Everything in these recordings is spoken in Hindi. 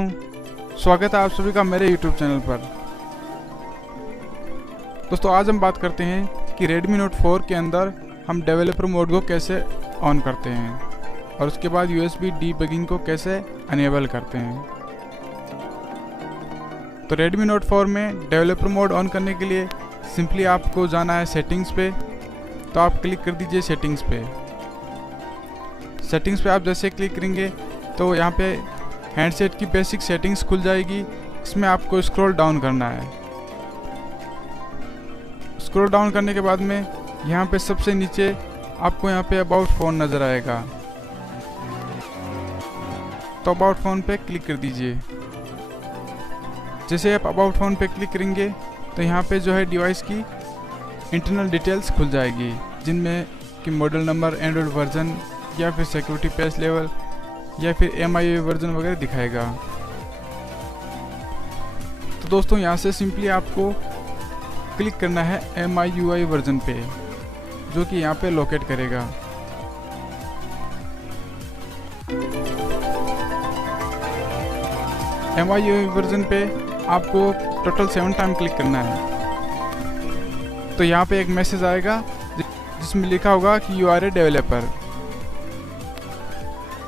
दोस्तों, स्वागत है आप सभी का मेरे YouTube चैनल पर। दोस्तों आज हम बात करते हैं कि Redmi Note 4 के अंदर हम डेवलपर मोड को कैसे ऑन करते हैं और उसके बाद USB डीबगिंग को कैसे अनेबल करते हैं। तो Redmi Note 4 में डेवलपर मोड ऑन करने के लिए सिंपली आपको जाना है सेटिंग्स पे। तो आप क्लिक कर दीजिए सेटिंग्स पे। सेटिंग्स पे आप जैसे क्लिक करेंगे तो यहाँ पे हैंडसेट की बेसिक सेटिंग्स खुल जाएगी। इसमें आपको स्क्रॉल डाउन करना है। स्क्रॉल डाउन करने के बाद में यहाँ पे सबसे नीचे आपको यहाँ पे अबाउट फ़ोन नज़र आएगा। तो अबाउट फ़ोन पे क्लिक कर दीजिए। जैसे आप अबाउट फ़ोन पे क्लिक करेंगे तो यहाँ पे जो है डिवाइस की इंटरनल डिटेल्स खुल जाएगी, जिनमें कि मॉडल नंबर, एंड्रॉयड वर्जन या फिर सिक्योरिटी पैच लेवल या फिर MIUI वर्जन वगैरह दिखाएगा। तो दोस्तों यहाँ से सिंपली आपको क्लिक करना है MIUI वर्जन पे, जो कि यहाँ पे लोकेट करेगा। MIUI वर्जन पे आपको टोटल 7 टाइम क्लिक करना है। तो यहाँ पे एक मैसेज आएगा जिसमें लिखा होगा कि यू आर ए डेवलपर,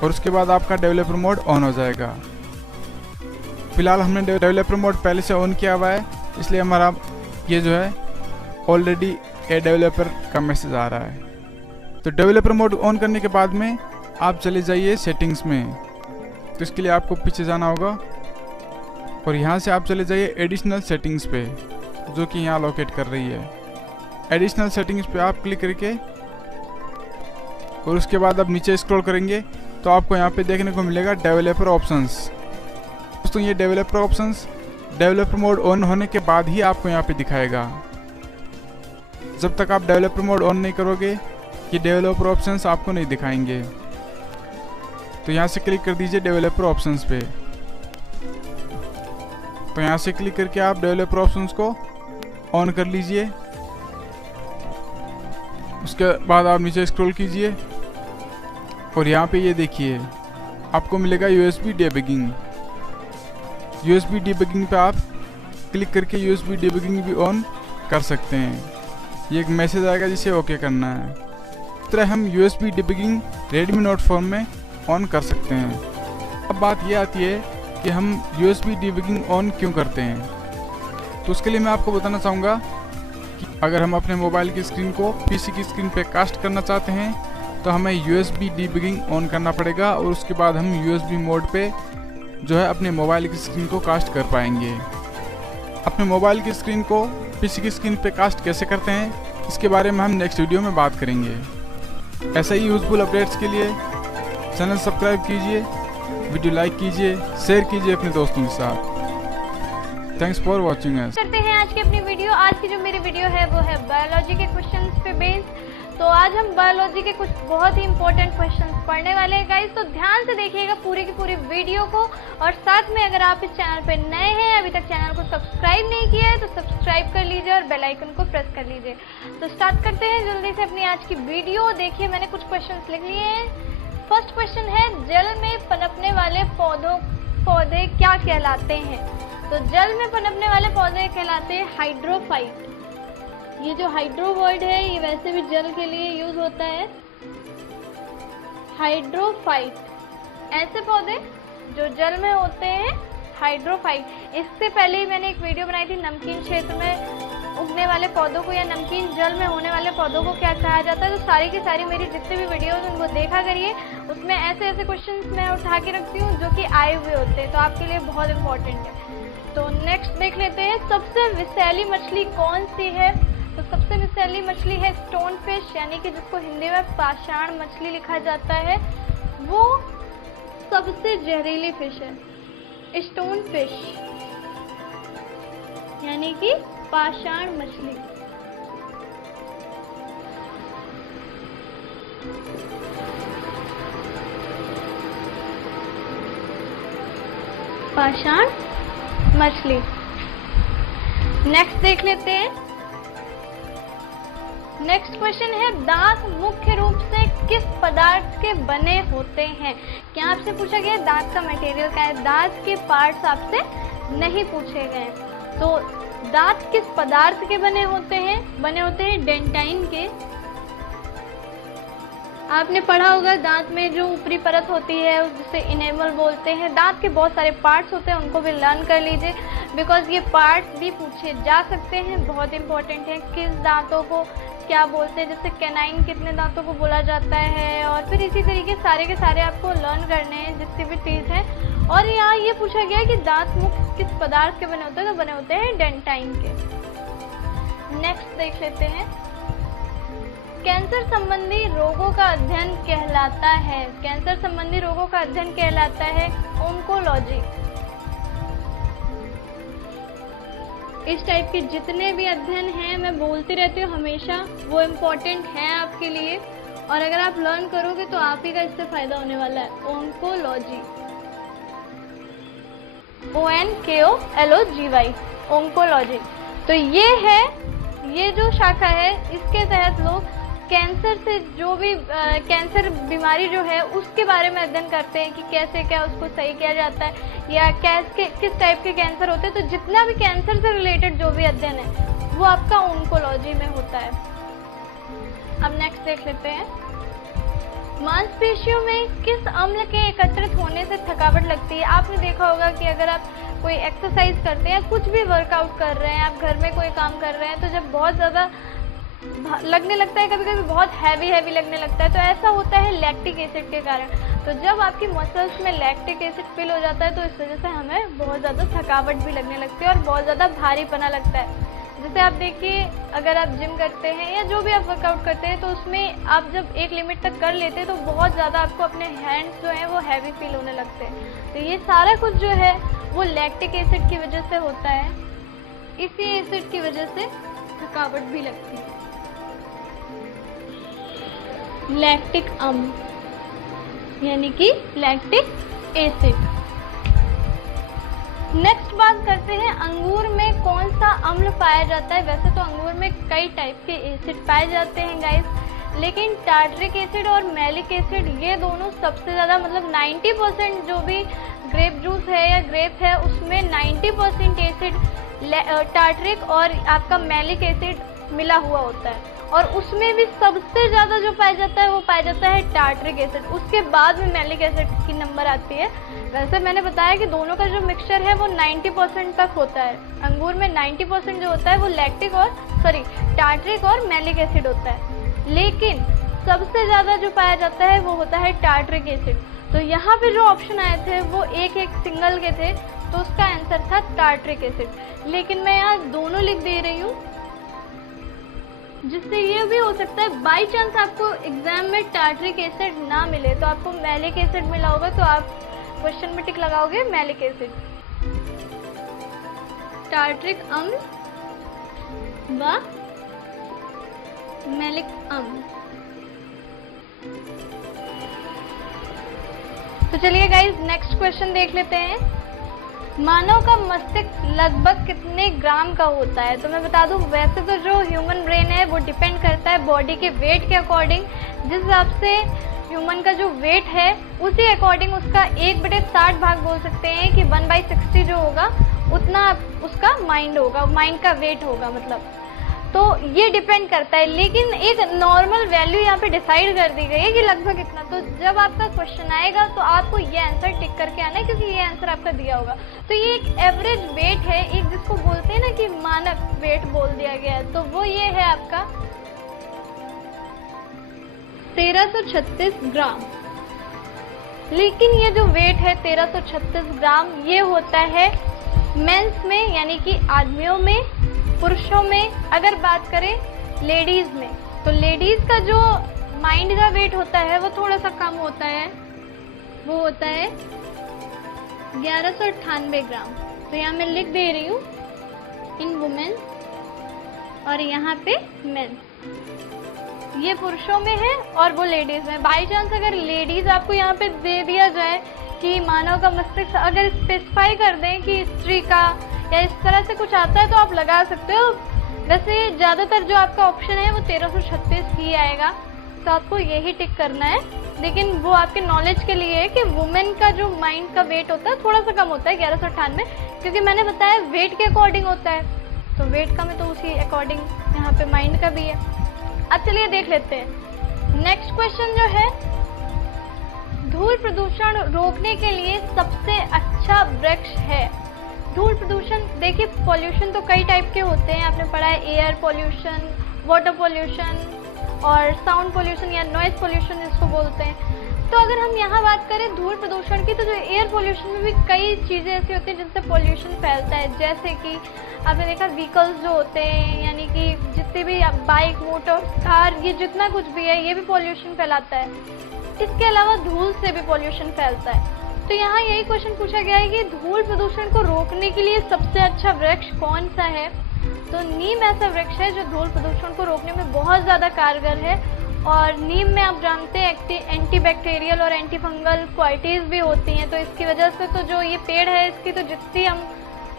और उसके बाद आपका डेवलपर मोड ऑन हो जाएगा। फिलहाल हमने डेवलपर मोड पहले से ऑन किया हुआ है, इसलिए हमारा ये जो है ऑलरेडी ए डेवलपर का मैसेज आ रहा है। तो डेवलपर मोड ऑन करने के बाद में आप चले जाइए सेटिंग्स में। तो इसके लिए आपको पीछे जाना होगा और यहाँ से आप चले जाइए एडिशनल सेटिंग्स पे, जो कि यहाँ लोकेट कर रही है। एडिशनल सेटिंग्स पे आप क्लिक करके और उसके बाद आप नीचे स्क्रॉल करेंगे तो आपको यहाँ पे देखने को मिलेगा डेवलपर ऑप्शंस। दोस्तों ये developer options developer mode on होने के बाद ही आपको यहाँ पे दिखाएगा। जब तक आप डेवलपर मोड ऑन नहीं करोगे ये डेवलपर ऑप्शंस आपको नहीं दिखाएंगे। तो यहाँ से क्लिक कर दीजिए डेवलपर ऑप्शंस पे। तो यहाँ से क्लिक करके आप डेवलपर ऑप्शंस को ऑन कर लीजिए। उसके बाद आप नीचे स्क्रॉल कीजिए और यहाँ पे ये देखिए आपको मिलेगा USB डीबगिंग। USB डीबगिंग पे आप क्लिक करके USB डीबगिंग भी ऑन कर सकते हैं। ये एक मैसेज आएगा जिसे ओके करना है। इस तरह हम USB डीबगिंग Redmi Note 4 में ऑन कर सकते हैं। अब बात ये आती है कि हम USB डीबगिंग ऑन क्यों करते हैं। तो उसके लिए मैं आपको बताना चाहूँगा कि अगर हम अपने मोबाइल की स्क्रीन को PC की स्क्रीन पे कास्ट करना चाहते हैं तो हमें USB डीबगिंग ऑन करना पड़ेगा, और उसके बाद हम USB मोड पे जो है अपने मोबाइल की स्क्रीन को कास्ट कर पाएंगे। अपने मोबाइल की स्क्रीन को PC की स्क्रीन पे कास्ट कैसे करते हैं इसके बारे में हम नेक्स्ट वीडियो में बात करेंगे। ऐसे ही यूजफुल अपडेट्स के लिए चैनल सब्सक्राइब कीजिए, वीडियो लाइक कीजिए, शेयर कीजिए अपने दोस्तों के साथ। Thanks for watching us. करते हैं आज की अपनी वीडियो। आज की जो मेरी वीडियो है वो है बायोलॉजी के क्वेश्चंस पे बेस्ड। तो आज हम बायोलॉजी के कुछ बहुत ही इंपॉर्टेंट क्वेश्चंस पढ़ने वाले हैं गाइस। तो ध्यान से देखिएगा पूरी की पूरी वीडियो को, और साथ में अगर आप इस चैनल पे नए हैं, अभी तक चैनल को सब्सक्राइब नहीं किया है तो सब्सक्राइब कर लीजिए और बेल आइकन को प्रेस कर लीजिए। तो स्टार्ट करते हैं जल्दी से अपनी आज की वीडियो। देखिए मैंने कुछ क्वेश्चंस लिख लिए हैं। फर्स्ट क्वेश्चन है, जल में पनपने वाले पौधे क्या कहलाते हैं। तो जल में पनपने वाले पौधे कहलाते हैं हाइड्रोफाइट। ये जो हाइड्रो वर्ड है ये वैसे भी जल के लिए यूज होता है। हाइड्रोफाइट, ऐसे पौधे जो जल में होते हैं, हाइड्रोफाइट। इससे पहले ही मैंने एक वीडियो बनाई थी नमकीन क्षेत्र में उगने वाले पौधों को या नमकीन जल में होने वाले पौधों को क्या कहा जाता है। तो सारी की सारी मेरी जितनी भी वीडियोस उनको देखा करिए, उसमें ऐसे ऐसे क्वेश्चंस मैं उठा के रखती हूँ जो कि आए हुए होते हैं, तो आपके लिए बहुत इंपॉर्टेंट है। तो नेक्स्ट देख लेते हैं, सबसे विषैली मछली कौन सी है। तो सबसे विषैली मछली है स्टोन फिश, यानी कि जिसको हिंदी में पाषाण मछली लिखा जाता है। वो सबसे जहरीली फिश है स्टोन फिश, यानी कि पाषाण मछली। पाषाण मछली। नेक्स्ट देख लेते हैं। नेक्स्ट क्वेश्चन है, दांत मुख्य रूप से किस पदार्थ के बने होते हैं। क्या आपसे पूछा गया है? दांत का मटेरियल क्या है? दांत के पार्ट्स आपसे नहीं पूछे गए। तो दांत किस पदार्थ के बने होते हैं? बने होते हैं डेंटाइन के। आपने पढ़ा होगा दांत में जो ऊपरी परत होती है जिसे इनेमल बोलते हैं। दांत के बहुत सारे पार्ट्स होते हैं, उनको भी लर्न कर लीजिए, बिकॉज ये पार्ट्स भी पूछे जा सकते हैं, बहुत इंपॉर्टेंट है। किस दांतों को क्या बोलते हैं, जैसे कैनाइन कितने दांतों को बोला जाता है, और फिर इसी तरीके सारे के सारे आपको लर्न करने हैं जितनी भी चीज़ है। और यहाँ ये पूछा गया कि दांत मुख्य किस पदार्थ के बने होते हैं? तो बने होते हैं डेंटाइन के। नेक्स्ट देख लेते हैं, कैंसर संबंधी रोगों का अध्ययन कहलाता है। कैंसर संबंधी रोगों का अध्ययन कहलाता है ओंकोलॉजी। इस टाइप के जितने भी अध्ययन हैं, मैं बोलती रहती हूँ हमेशा, वो इम्पोर्टेंट है आपके लिए, और अगर आप लर्न करोगे तो आप ही का इससे फायदा होने वाला है। Oncology, ONKOLOGY, oncology. तो ये जो शाखा है, इसके तहत लोग कैंसर से जो भी कैंसर बीमारी जो है उसके बारे में अध्ययन करते हैं कि कैसे क्या उसको सही किया जाता है, या किस टाइप के कैंसर होते हैं। तो जितना भी कैंसर से रिलेटेड जो भी अध्ययन है वो आपका ओंकोलॉजी में होता है। अब नेक्स्ट देख लेते हैं, मांसपेशियों में किस अम्ल के एकत्रित होने से थकावट लगती है? आपने देखा होगा कि अगर आप कोई एक्सरसाइज करते हैं, कुछ भी वर्कआउट कर रहे हैं, आप घर में कोई काम कर रहे हैं, तो जब बहुत ज़्यादा लगने लगता है, कभी कभी बहुत हैवी लगने लगता है, तो ऐसा होता है लैक्टिक एसिड के कारण। तो जब आपकी मसल्स में लैक्टिक एसिड फिल हो जाता है तो इस वजह से हमें बहुत ज़्यादा थकावट भी लगने लगती है और बहुत ज़्यादा भारीपना लगता है। जैसे आप देखिए, अगर आप जिम करते हैं या जो भी आप वर्कआउट करते हैं, तो उसमें आप जब एक लिमिट तक कर लेते हैं तो बहुत ज़्यादा आपको अपने हैंड्स जो हैं वो हैवी फील होने लगते हैं। तो ये सारा कुछ जो है वो लैक्टिक एसिड की वजह से होता है। इसी एसिड की वजह से थकावट भी लगती है। लैक्टिक अम्ल यानी कि लैक्टिक एसिड। नेक्स्ट बात करते हैं, अंगूर में कौन सा अम्ल पाया जाता है? वैसे तो अंगूर में कई टाइप के एसिड पाए जाते हैं गाइस, लेकिन टार्ट्रिक एसिड और मैलिक एसिड ये दोनों सबसे ज़्यादा, मतलब 90% जो भी ग्रेप जूस है या ग्रेप है उसमें 90% एसिड टार्ट्रिक और आपका मैलिक एसिड मिला हुआ होता है, और उसमें भी सबसे ज़्यादा जो पाया जाता है वो पाया जाता है टार्ट्रिक एसिड। उसके बाद में मैलिक एसिड की नंबर आती है। वैसे मैंने बताया कि दोनों का जो मिक्सचर है वो 90% तक होता है। अंगूर में 90% जो होता है वो टार्ट्रिक और मैलिक एसिड होता है, लेकिन सबसे ज़्यादा जो पाया जाता है वो होता है टार्ट्रिक एसिड। तो यहाँ पे जो ऑप्शन आए थे वो एक सिंगल के थे, तो उसका आंसर था टार्ट्रिक एसिड। लेकिन मैं यहाँ दोनों लिख दे रही हूँ, जिससे ये भी हो सकता है बाई चांस आपको एग्जाम में टार्ट्रिक एसिड ना मिले तो आपको मैलिक एसिड मिला होगा, तो आप क्वेश्चन में टिक लगाओगे मैलिक एसिड। टार्ट्रिक अम्ल व मैलिक अम्ल। तो चलिए गाइस नेक्स्ट क्वेश्चन देख लेते हैं। मानव का मस्तिष्क लगभग कितने ग्राम का होता है? तो मैं बता दूं, वैसे तो जो ह्यूमन ब्रेन है वो डिपेंड करता है बॉडी के वेट के अकॉर्डिंग। जिस हिसाब से ह्यूमन का जो वेट है उसी अकॉर्डिंग उसका 1/60 भाग बोल सकते हैं कि 1/60 जो होगा उतना उसका माइंड होगा, माइंड का वेट होगा मतलब। तो ये डिपेंड करता है, लेकिन एक नॉर्मल वैल्यू यहाँ पे डिसाइड कर दी गई है कि लगभग इतना। तो जब आपका क्वेश्चन आएगा तो आपको ये आंसर टिक करके आना है, क्योंकि ये आंसर आपका दिया होगा। तो ये एक एवरेज वेट है, एक जिसको बोलते हैं ना कि मानक वेट बोल दिया गया है, तो वो ये है आपका 1336 ग्राम। लेकिन ये जो वेट है 1336 ग्राम ये होता है मेंस में, यानी कि आदमियों में। पुरुषों में अगर बात करें लेडीज में, तो लेडीज का जो माइंड का वेट होता है वो थोड़ा सा कम होता है, वो होता है 1198 ग्राम। तो यहाँ मैं लिख दे रही हूँ इन वुमेन और यहाँ पे मेन। ये पुरुषों में है और वो लेडीज में। बाई चांस अगर लेडीज आपको यहाँ पे दे दिया जाए कि मानव का मस्तिष्क, अगर स्पेसिफाई कर दें कि स्त्री का या इस तरह से कुछ आता है तो आप लगा सकते हो। वैसे ज़्यादातर जो आपका ऑप्शन है वो 1336 ही आएगा, तो आपको यही टिक करना है लेकिन वो आपके नॉलेज के लिए है कि वुमेन का जो माइंड का वेट होता है थोड़ा सा कम होता है 1198, क्योंकि मैंने बताया वेट के अकॉर्डिंग होता है, तो वेट कम है तो उसी अकॉर्डिंग यहाँ पे माइंड का भी है। अब चलिए देख लेते हैं नेक्स्ट क्वेश्चन जो है, धूल प्रदूषण रोकने के लिए सबसे अच्छा वृक्ष है। धूल प्रदूषण, देखिए पॉल्यूशन तो कई टाइप के होते हैं, आपने पढ़ा है एयर पॉल्यूशन, वाटर पॉल्यूशन और साउंड पॉल्यूशन या नॉइज पॉल्यूशन जिसको बोलते हैं। तो अगर हम यहाँ बात करें धूल प्रदूषण की, तो जो एयर पॉल्यूशन में भी कई चीज़ें ऐसी होती हैं जिनसे पॉल्यूशन फैलता है, जैसे कि आपने देखा व्हीकल्स जो होते हैं, यानी कि जितने भी बाइक, मोटर, कार, ये जितना कुछ भी है ये भी पॉल्यूशन फैलाता है। इसके अलावा धूल से भी पॉल्यूशन फैलता है। तो यहाँ यही क्वेश्चन पूछा गया है कि धूल प्रदूषण को रोकने के लिए सबसे अच्छा वृक्ष कौन सा है। तो नीम ऐसा वृक्ष है जो धूल प्रदूषण को रोकने में बहुत ज़्यादा कारगर है, और नीम में आप जानते हैं एंटी बैक्टीरियल और एंटी फंगल क्वालिटीज़ भी होती हैं, तो इसकी वजह से तो जो ये पेड़ है इसकी तो जितनी हम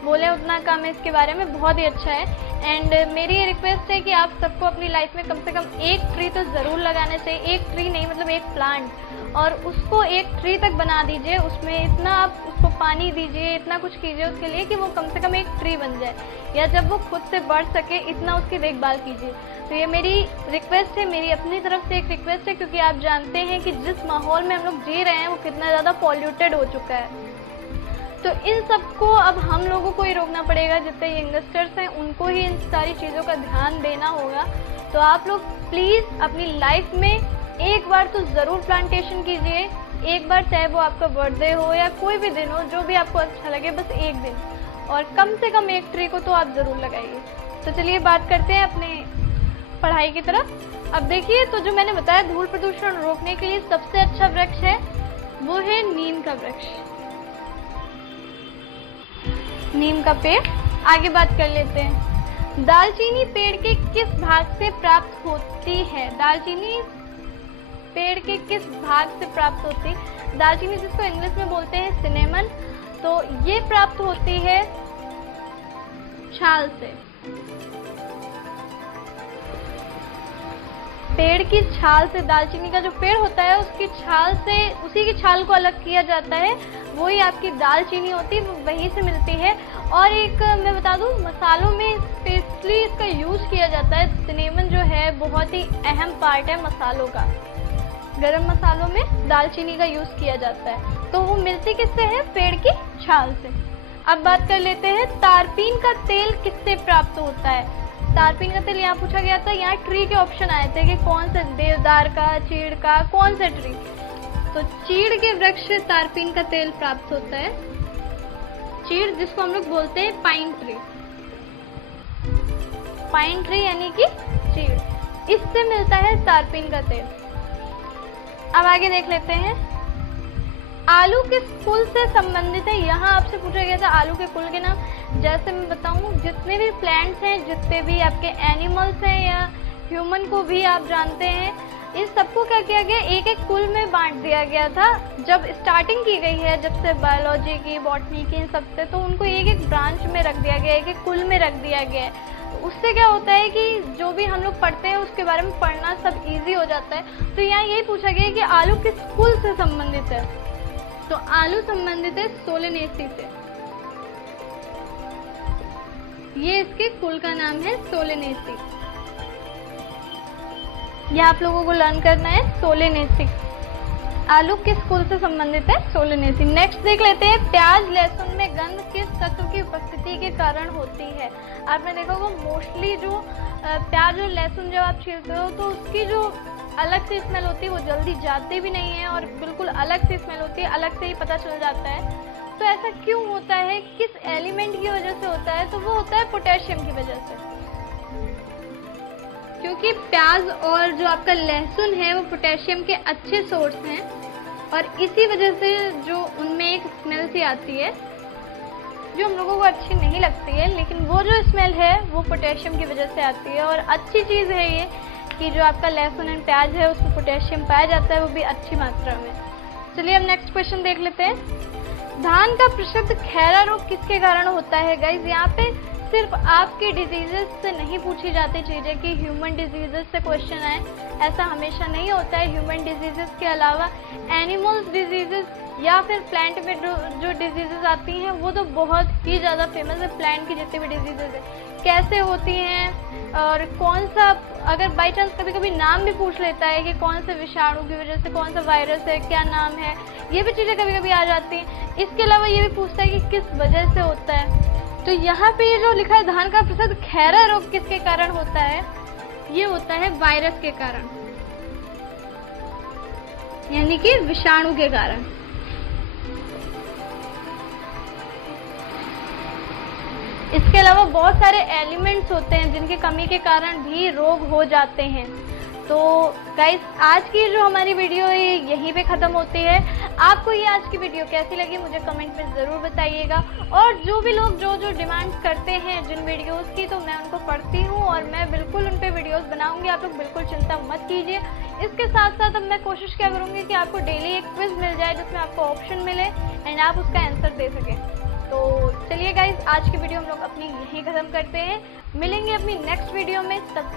बोले उतना कम है इसके बारे में, बहुत ही अच्छा है। एंड मेरी ये रिक्वेस्ट है कि आप सबको अपनी लाइफ में कम से कम एक ट्री तो ज़रूर लगाना चाहिए, एक ट्री नहीं मतलब एक प्लांट, और उसको एक ट्री तक बना दीजिए, उसमें इतना आप उसको पानी दीजिए, इतना कुछ कीजिए उसके लिए कि वो कम से कम एक ट्री बन जाए, या जब वो खुद से बढ़ सके इतना उसकी देखभाल कीजिए। तो ये मेरी रिक्वेस्ट है, मेरी अपनी तरफ से एक रिक्वेस्ट है, क्योंकि आप जानते हैं कि जिस माहौल में हम लोग जी रहे हैं वो कितना ज़्यादा पॉल्यूटेड हो चुका है। तो इन सबको अब हम लोगों को ही रोकना पड़ेगा, जितने यंगस्टर्स हैं उनको ही इन सारी चीज़ों का ध्यान देना होगा। तो आप लोग प्लीज़ अपनी लाइफ में एक बार तो ज़रूर प्लांटेशन कीजिए, एक बार, चाहे वो आपका बर्थडे हो या कोई भी दिन हो, जो भी आपको अच्छा लगे, बस एक दिन, और कम से कम एक ट्री को तो आप ज़रूर लगाइए। तो चलिए बात करते हैं अपने पढ़ाई की तरफ। अब देखिए, तो जो मैंने बताया धूल प्रदूषण रोकने के लिए सबसे अच्छा वृक्ष है वो है नीम का वृक्ष, नीम का पेड़। आगे बात कर लेते हैं, दालचीनी पेड़ के किस भाग से प्राप्त होती है। दालचीनी पेड़ के किस भाग से प्राप्त होती है। दालचीनी जिसको इंग्लिश में बोलते हैं सिनेमन, तो ये प्राप्त होती है छाल से। पेड़ की छाल से, दालचीनी का जो पेड़ होता है उसकी छाल से, उसी की छाल को अलग किया जाता है, वही आपकी दालचीनी होती है, वहीं से मिलती है। और एक मैं बता दूं, मसालों में स्पेशली इसका यूज़ किया जाता है। सिनेमन जो है बहुत ही अहम पार्ट है मसालों का, गरम मसालों में दालचीनी का यूज़ किया जाता है। तो वो मिलती किससे है, पेड़ की छाल से। अब बात कर लेते हैं तारपीन का तेल किससे प्राप्त होता है। तारपीन का तेल यहाँ पूछा गया था, यहाँ ट्री के ऑप्शन आए थे कि कौन सा, देवदार का, चीड़ का, कौन सा ट्री। तो चीड़ के वृक्ष से तारपीन का तेल प्राप्त होता है। चीड़ जिसको हम लोग बोलते हैं पाइन ट्री, पाइन ट्री यानी कि चीड़, इससे मिलता है तारपीन का तेल। अब आगे देख लेते हैं, आलू किस कुल से संबंधित है। यहाँ आपसे पूछा गया था आलू के कुल के नाम। जैसे मैं बताऊँ, जितने भी प्लांट्स हैं, जितने भी आपके एनिमल्स हैं या ह्यूमन को भी आप जानते हैं, इन सबको क्या किया गया, एक एक कुल में बांट दिया गया था। जब स्टार्टिंग की गई है, जब से बायोलॉजी की, बॉटनी की, इन सब से, तो उनको एक एक ब्रांच में रख दिया गया, एक एक कुल में रख दिया गया है। उससे क्या होता है कि जो भी हम लोग पढ़ते हैं उसके बारे में पढ़ना सब इजी हो जाता है। तो यहाँ यही पूछा गया है कि आलू किस कुल से संबंधित है। तो आलू संबंधित है सोलेनेसी से, ये इसके कुल का नाम है सोलेनेसी। यह आप लोगों को लर्न करना है, सोलेनेसी। आलू किस कुल से संबंधित है, सोलेनेसी। नेक्स्ट देख लेते हैं, प्याज लहसुन में गंध किस तत्व की उपस्थिति के कारण होती है। आपने देखा होगा मोस्टली जो प्याज और लहसुन जब आप छीलते हो तो उसकी जो अलग से स्मेल होती है वो जल्दी जाती भी नहीं है, और बिल्कुल अलग से स्मेल होती है, अलग से ही पता चल जाता है। तो ऐसा क्यों होता है, किस एलिमेंट की वजह से होता है, तो वो होता है पोटेशियम की वजह से। क्योंकि प्याज और जो आपका लहसुन है वो पोटेशियम के अच्छे सोर्स हैं, और इसी वजह से जो उनमें एक स्मेल सी आती है जो हम लोगों को अच्छी नहीं लगती है, लेकिन वो जो स्मेल है वो पोटेशियम की वजह से आती है। और अच्छी चीज़ है ये कि जो आपका लहसुन एंड प्याज है उसमें पोटेशियम पाया जाता है, वो भी अच्छी मात्रा में। चलिए अब नेक्स्ट क्वेश्चन देख लेते हैं, धान का प्रसिद्ध खैरा रोग किसके कारण होता है। गाइज यहाँ पे सिर्फ आपके डिजीजेस से नहीं पूछी जाती चीज़ें कि ह्यूमन डिजीजेस से क्वेश्चन आए, ऐसा हमेशा नहीं होता है। ह्यूमन डिजीजेस के अलावा एनिमल्स डिजीजेस या फिर प्लांट में जो डिजीजेस आती हैं वो तो बहुत ही ज़्यादा फेमस है। प्लांट की जितनी भी डिजीजेस है कैसे होती हैं और कौन सा, अगर बाई चांस कभी कभी नाम भी पूछ लेता है कि कौन से विषाणु की वजह से, कौन सा वायरस है, क्या नाम है, ये भी चीज़ें कभी कभी आ जाती हैं। इसके अलावा ये भी पूछता है कि किस वजह से होता है। तो यहाँ पे ये जो लिखा है धान का प्रसिद्ध खैरा रोग किसके कारण होता है, ये होता है वायरस के कारण, यानी कि विषाणु के कारण। इसके अलावा बहुत सारे एलिमेंट्स होते हैं जिनकी कमी के कारण भी रोग हो जाते हैं। तो गाइस आज की जो हमारी वीडियो है यहीं पे ख़त्म होती है। आपको ये आज की वीडियो कैसी लगी मुझे कमेंट में ज़रूर बताइएगा। और जो भी लोग जो डिमांड्स करते हैं जिन वीडियोस की, तो मैं उनको पढ़ती हूँ और मैं बिल्कुल उन पे वीडियोस बनाऊंगी। आप लोग बिल्कुल चिंता मत कीजिए। इसके साथ साथ अब मैं कोशिश क्या करूँगी कि आपको डेली एक क्विज मिल जाए जिसमें आपको ऑप्शन मिले एंड आप उसका आंसर दे सकें। तो चलिए गाइज आज की वीडियो हम लोग अपनी यहीं ख़त्म करते हैं। मिलेंगे अपनी नेक्स्ट वीडियो में, तब